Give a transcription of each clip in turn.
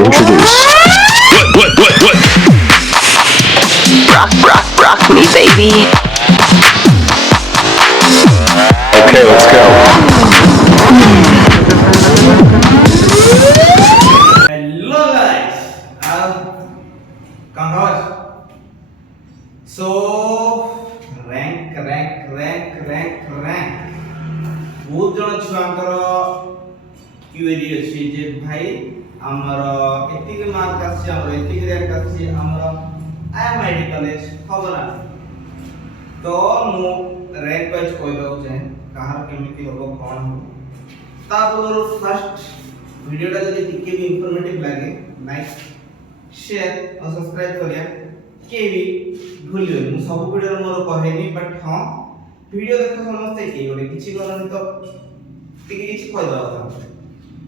introduce. What? Rock me, baby. Okay, let's go. Hello guys, congrats. So rank. बहुत जन छुआंकर Curie अछि जे भाई हमर एतिक मार्क आछि हमर एतिक रैंक आछि हमर आईएमआईटी कॉलेज खबरा तो मु रैंक वाइज कोइ दउ छै कहार केमिति होबो कोन हो तापर फर्स्ट वीडियोटा जदि टिके भी इंफॉर्मेटिव लागे लाइक शेयर और सब्सक्राइब करिया के भी भूलियो मु सब वीडियो मोर कहेनी बट हां वीडियो देखो समझते के गोटे किछि करन तो टिके किछि कहि दवा था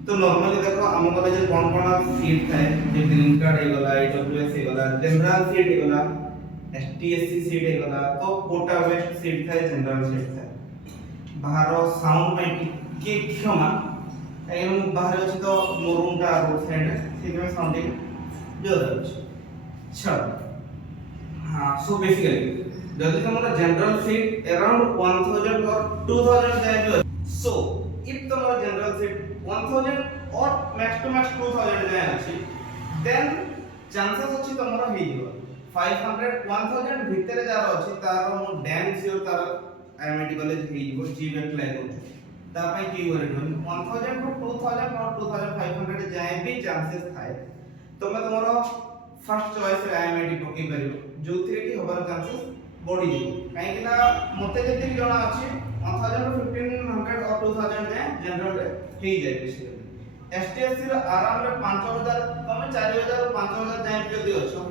तो नॉर्मली देखो हम कॉलेज में कौन सीट थाए जे ग्रीन कार्ड हे गला ईडब्ल्यूएस हे गला जनरल सीट हे गला एसटीएससी सीट हे गला तो कोटा वेस्ट सीट थाए जनरल सीट थाए बाहर साउंड में टिके क्षमा एवं बाहर अछि तो मो रूम टा रोड साइड से में साउंडिंग जो अछि चलो हां सो बेसिकली जदि तुमरा जनरल सीट अराउंड 1000 और 2000 जाय जो सो इफ तुमरा जनरल सीट 1000 और मैक्स टू मैक्स 2000 जाय अछि देन चांसेस अछि तुमरा हे जिवो 500 1000 भितरे जार अछि तार मु डैम श्योर तार आईएमआईटी कॉलेज हे जिवो जी अप्लाई करू ता पई की करे 1000 टू 2000 और 2500 जाय भी चांसेस थाए तमे तुमरा फर्स्ट चॉइस रे आईएमआईटी पकई परियो जोथिरे की होबार चांसेस बॉडी काहे कि ना मते जति जणा अछि 1000 1500 और 2000 जाय जनरल रे हे जाय बेसिकली एसटीएससी रे आराम रे 5000 तमे 4000 और 5000 जाय जदि अछो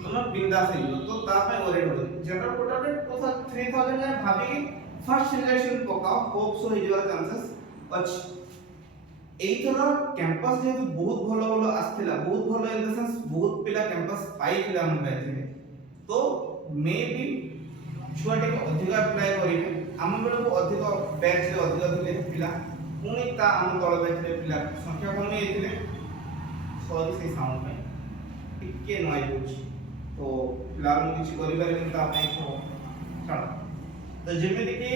तमे बिंदास हेइयो तो ता पे ओरे हो जनरल कोटा रे 3000 जाय भाबी फर्स्ट सिलेक्शन पकाओ होप सो हे जवार चांसेस अछि एई थरा कैंपस जे बहुत भलो आस्थिला बहुत भलो इन द सेंस बहुत पिला कैंपस पाइथिला हम बैठिले तो मे बी छुआटे अधिक अप्लाई करिवे हम बेले को अधिक बैच रे अधिक थिले पिला पुनी ता हम तळ बैच रे पिला संख्या कम हेतिले सॉरी से साउंड में टिके नॉइज होछि तो पिला हम किछि करि पारे ता पई तो छाड़ तो जेमिति कि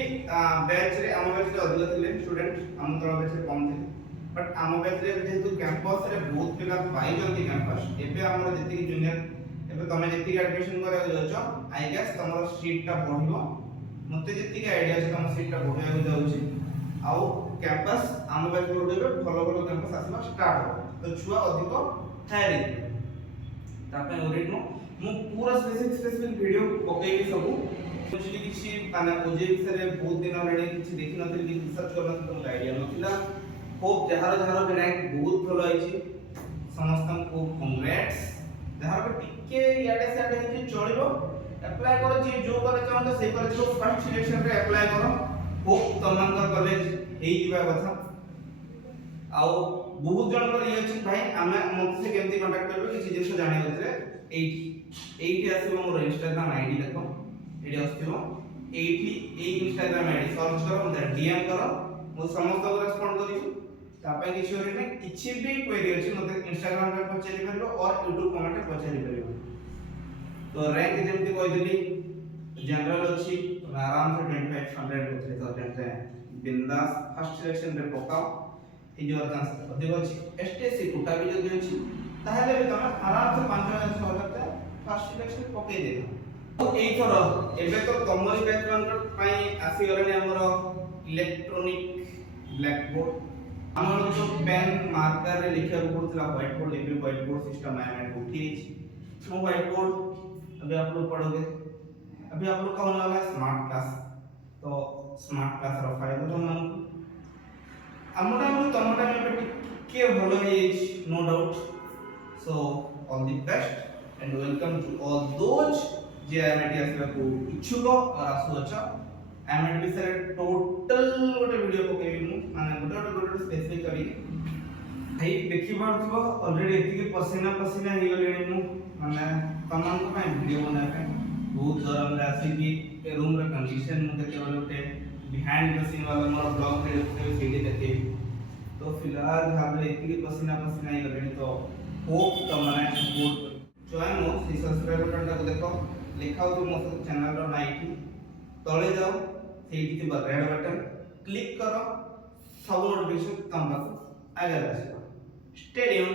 बैच रे हम बैच रे अधिक थिले स्टूडेंट हम तळ बैच रे कम थिले बट हम बैच रे जेतु कैंपस रे बहुत पिला पाई जल्दी कैंपस एबे हमर जति जूनियर एबे तमे जति एडमिशन करे जाउछो आई गेस तमरो सीट टा बढ़िबो मते जति के आईडिया छै तम सीट टा बढ़िया जाउछि आउ कैंपस हम बैच करबे भलो कैंपस आसीबा स्टार्ट हो तो छुआ अधिक थायरी तापे ओरिनो मु पूरा स्पेसिफिक वीडियो पकेइबी सबु कुछ किछि माने ओजे विषय बहुत दिन अलरेडी किछि देखि नथिल कि रिसर्च करना तो आईडिया नथिला होप जहार रैंक बहुत भलो आइछि समस्तन को कांग्रेट्स जहार टिके याडे साडे कि चलिबो अप्लाई करो जे जो करे चाहन से करे जो फर्स्ट सिलेक्शन रे अप्लाई करो होप तमनकर कॉलेज हेई दिबा कथा आउ बहुत जन कर ये अछि भाई हमें मत से केमती कांटेक्ट करबे कि जिंस जाने होतरे 8 आसीबो मोर इंस्टाग्राम आईडी देखो एडी आस्तिबो 80 ए इंस्टाग्राम आईडी सर्च करो मते डीएम करो मो समस्त को रेस्पोंड करियो तापे किछि होरे नै किछि भी क्वेरी अछि मते इंस्टाग्राम रे पचारि परबो और यूट्यूब कमेंट रे पचारि परबो तो रैंक जेमति कहि देली जनरल अछि आराम से 2500 3000 जाय बिंदास फर्स्ट सिलेक्शन रे पकाओ ए जो चांस अधिक अछि एसटीएससी कोटा भी जदि अछि ताहेले भी तमे आराम से 5000 6000 ते फर्स्ट सिलेक्शन पकै दे तो एई थरो एबे तो तमरी बैकग्राउंड पई आसी गलेनी हमरो इलेक्ट्रॉनिक ब्लैक बोर्ड हमर जो पेन मार्कर रे लिखे पड़तला व्हाइट बोर्ड एबे व्हाइट बोर्ड सिस्टम आया मैं उठी वो व्हाइट बोर्ड अभी आप लोग पढ़ोगे अभी आप लोग का होने वाला है स्मार्ट क्लास तो स्मार्ट क्लास रो फायदा तो मन हमटा हम तमटा में के भलो है no doubt so all the best and welcome to all those जे आईएमआईटी आसबा को इच्छुक और आसु अच्छा आईएमआईटी विषय टोटल गोटे वीडियो पकेबी मु माने गोटे स्पेसिफिक करी भाई देखि पारथबो ऑलरेडी एतिके पसीना हे गलेनी मु माने तमान को पय वीडियो बना पे बहुत गरम रे आसी कि रूम रे कंडीशन मु के केवल गोटे बिहाइंड द सीन वाला मोर ब्लॉग रे सीडी देखे तो फिलहाल भाबले एतिके पसीना हे गलेनी तो होप तमने सपोर्ट जॉइन हो से सब्सक्राइब बटन टाको देखो लिखा हो मो चैनल रो नाइट तळे जाओ सेठी थिबा रेड बटन क्लिक करो सब नोटिफिकेशन तम पास आगे आसीबो स्टे ट्यून